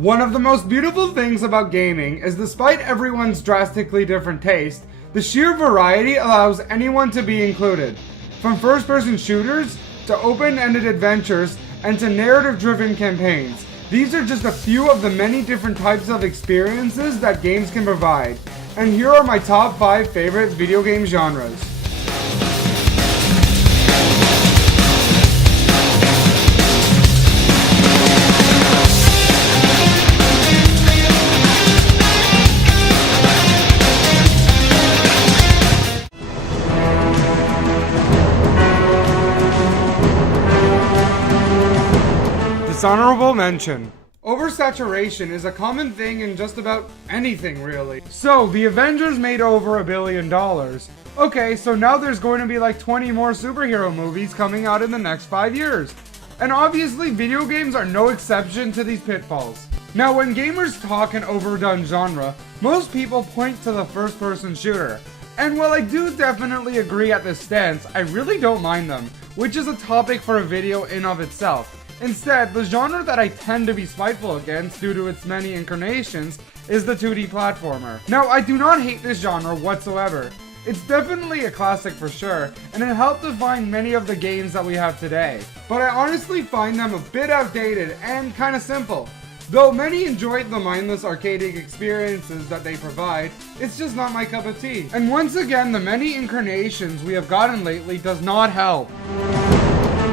One of the most beautiful things about gaming is despite everyone's drastically different taste, the sheer variety allows anyone to be included. From first-person shooters, to open-ended adventures, and to narrative-driven campaigns. These are just a few of the many different types of experiences that games can provide. And here are my top 5 favorite video game genres. Dishonorable mention. Oversaturation is a common thing in just about anything, really. So, the Avengers made over $1 billion. Okay, so now there's going to be like 20 more superhero movies coming out in the next 5 years. And obviously, video games are no exception to these pitfalls. Now, when gamers talk an overdone genre, most people point to the first-person shooter. And while I do definitely agree at this stance, I really don't mind them, which is a topic for a video in of itself. Instead, the genre that I tend to be spiteful against due to its many incarnations is the 2D platformer. Now, I do not hate this genre whatsoever. It's definitely a classic for sure, and it helped define many of the games that we have today. But I honestly find them a bit outdated and kinda simple. Though many enjoyed the mindless arcadic experiences that they provide, it's just not my cup of tea. And once again, the many incarnations we have gotten lately does not help.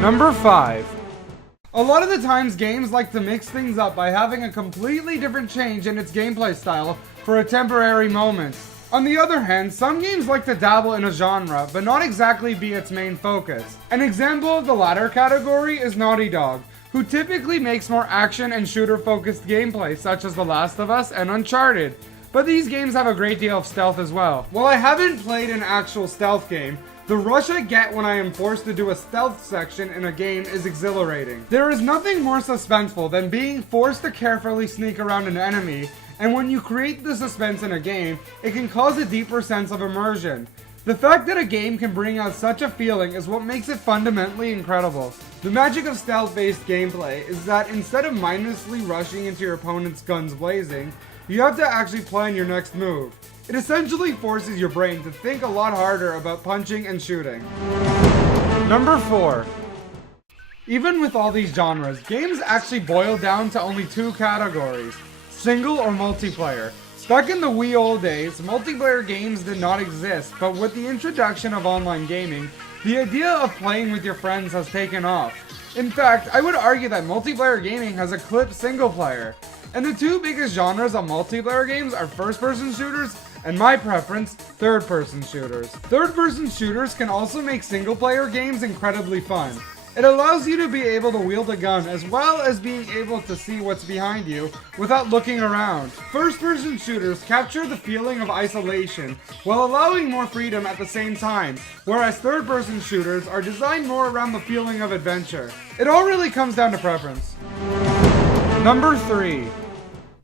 Number 5. A lot of the times games like to mix things up by having a completely different change in its gameplay style for a temporary moment. On the other hand, some games like to dabble in a genre, but not exactly be its main focus. An example of the latter category is Naughty Dog, who typically makes more action and shooter focused gameplay such as The Last of Us and Uncharted. But these games have a great deal of stealth as well. While I haven't played an actual stealth game, the rush I get when I am forced to do a stealth section in a game is exhilarating. There is nothing more suspenseful than being forced to carefully sneak around an enemy, and when you create the suspense in a game, it can cause a deeper sense of immersion. The fact that a game can bring out such a feeling is what makes it fundamentally incredible. The magic of stealth-based gameplay is that instead of mindlessly rushing into your opponent's guns blazing, you have to actually plan your next move. It essentially forces your brain to think a lot harder about punching and shooting. Number 4. Even with all these genres, games actually boil down to only 2 categories: single or multiplayer. Back in the wee old days, multiplayer games did not exist, but with the introduction of online gaming, the idea of playing with your friends has taken off. In fact, I would argue that multiplayer gaming has eclipsed single player. And the 2 biggest genres of multiplayer games are first-person shooters and my preference, third-person shooters. Third-person shooters can also make single-player games incredibly fun. It allows you to be able to wield a gun as well as being able to see what's behind you without looking around. First-person shooters capture the feeling of isolation while allowing more freedom at the same time, whereas third-person shooters are designed more around the feeling of adventure. It all really comes down to preference. Number 3.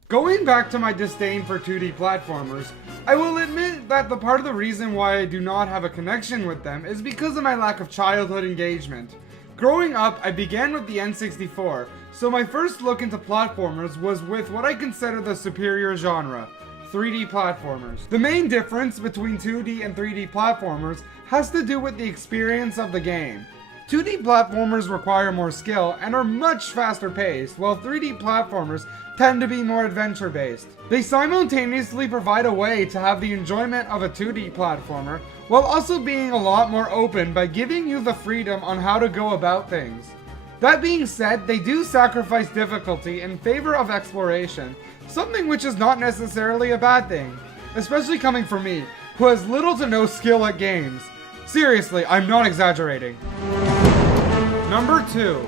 Going back to my disdain for 2D platformers, I will admit that the part of the reason why I do not have a connection with them is because of my lack of childhood engagement. Growing up, I began with the N64, so my first look into platformers was with what I consider the superior genre, 3D platformers. The main difference between 2D and 3D platformers has to do with the experience of the game. 2D platformers require more skill and are much faster paced, while 3D platformers tend to be more adventure based. They simultaneously provide a way to have the enjoyment of a 2D platformer, while also being a lot more open by giving you the freedom on how to go about things. That being said, they do sacrifice difficulty in favor of exploration, something which is not necessarily a bad thing, especially coming from me, who has little to no skill at games. Seriously, I'm not exaggerating. Number 2.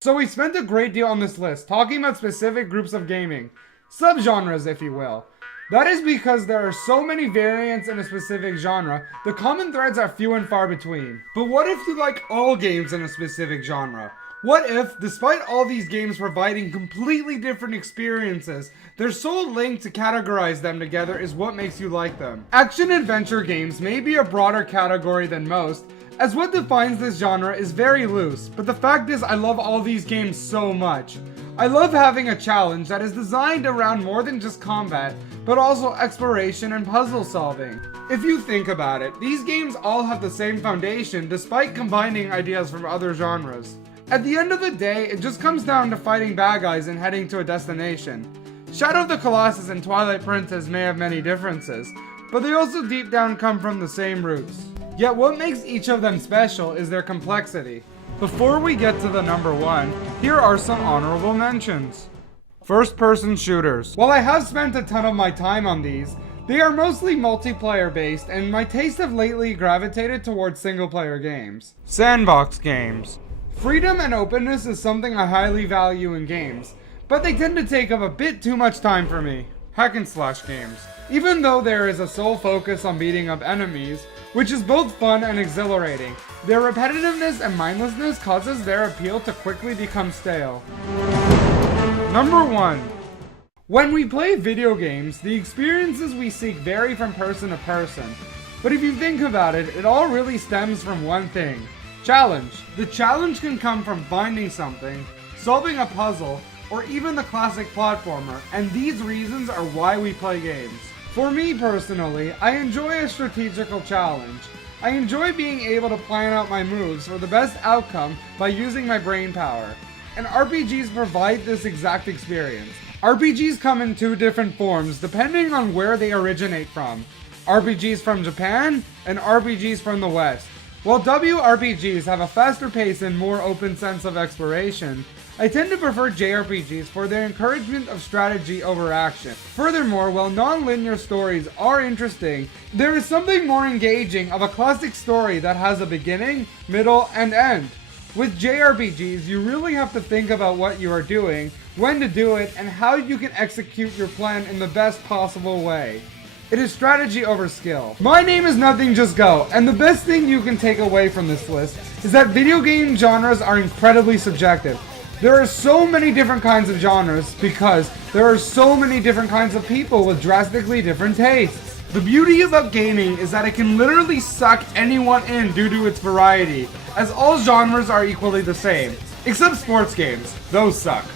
So we spent a great deal on this list talking about specific groups of gaming, subgenres if you will. That is because there are so many variants in a specific genre, the common threads are few and far between. But what if you like all games in a specific genre? What if, despite all these games providing completely different experiences, their sole link to categorize them together is what makes you like them? Action-adventure games may be a broader category than most, as what defines this genre is very loose, but the fact is I love all these games so much. I love having a challenge that is designed around more than just combat, but also exploration and puzzle solving. If you think about it, these games all have the same foundation despite combining ideas from other genres. At the end of the day, it just comes down to fighting bad guys and heading to a destination. Shadow of the Colossus and Twilight Princess may have many differences, but they also deep down come from the same roots. Yet what makes each of them special is their complexity. Before we get to the number 1, here are some honorable mentions. First-person shooters. While I have spent a ton of my time on these, they are mostly multiplayer based and my tastes have lately gravitated towards single-player games. Sandbox games. Freedom and openness is something I highly value in games, but they tend to take up a bit too much time for me. Hack and slash games. Even though there is a sole focus on beating up enemies, which is both fun and exhilarating, their repetitiveness and mindlessness causes their appeal to quickly become stale. Number 1. When we play video games, the experiences we seek vary from person to person. But if you think about it, it all really stems from one thing: challenge. The challenge can come from finding something, solving a puzzle, or even the classic platformer, and these reasons are why we play games. For me personally, I enjoy a strategical challenge. I enjoy being able to plan out my moves for the best outcome by using my brain power. And RPGs provide this exact experience. RPGs come in two different forms depending on where they originate from. RPGs from Japan and RPGs from the West. While WRPGs have a faster pace and more open sense of exploration, I tend to prefer JRPGs for their encouragement of strategy over action. Furthermore, while non-linear stories are interesting, there is something more engaging of a classic story that has a beginning, middle, and end. With JRPGs, you really have to think about what you are doing, when to do it, and how you can execute your plan in the best possible way. It is strategy over skill. My name is Nothing Just Go, and the best thing you can take away from this list is that video game genres are incredibly subjective. There are so many different kinds of genres because there are so many different kinds of people with drastically different tastes. The beauty about gaming is that it can literally suck anyone in due to its variety, as all genres are equally the same, except sports games. Those suck.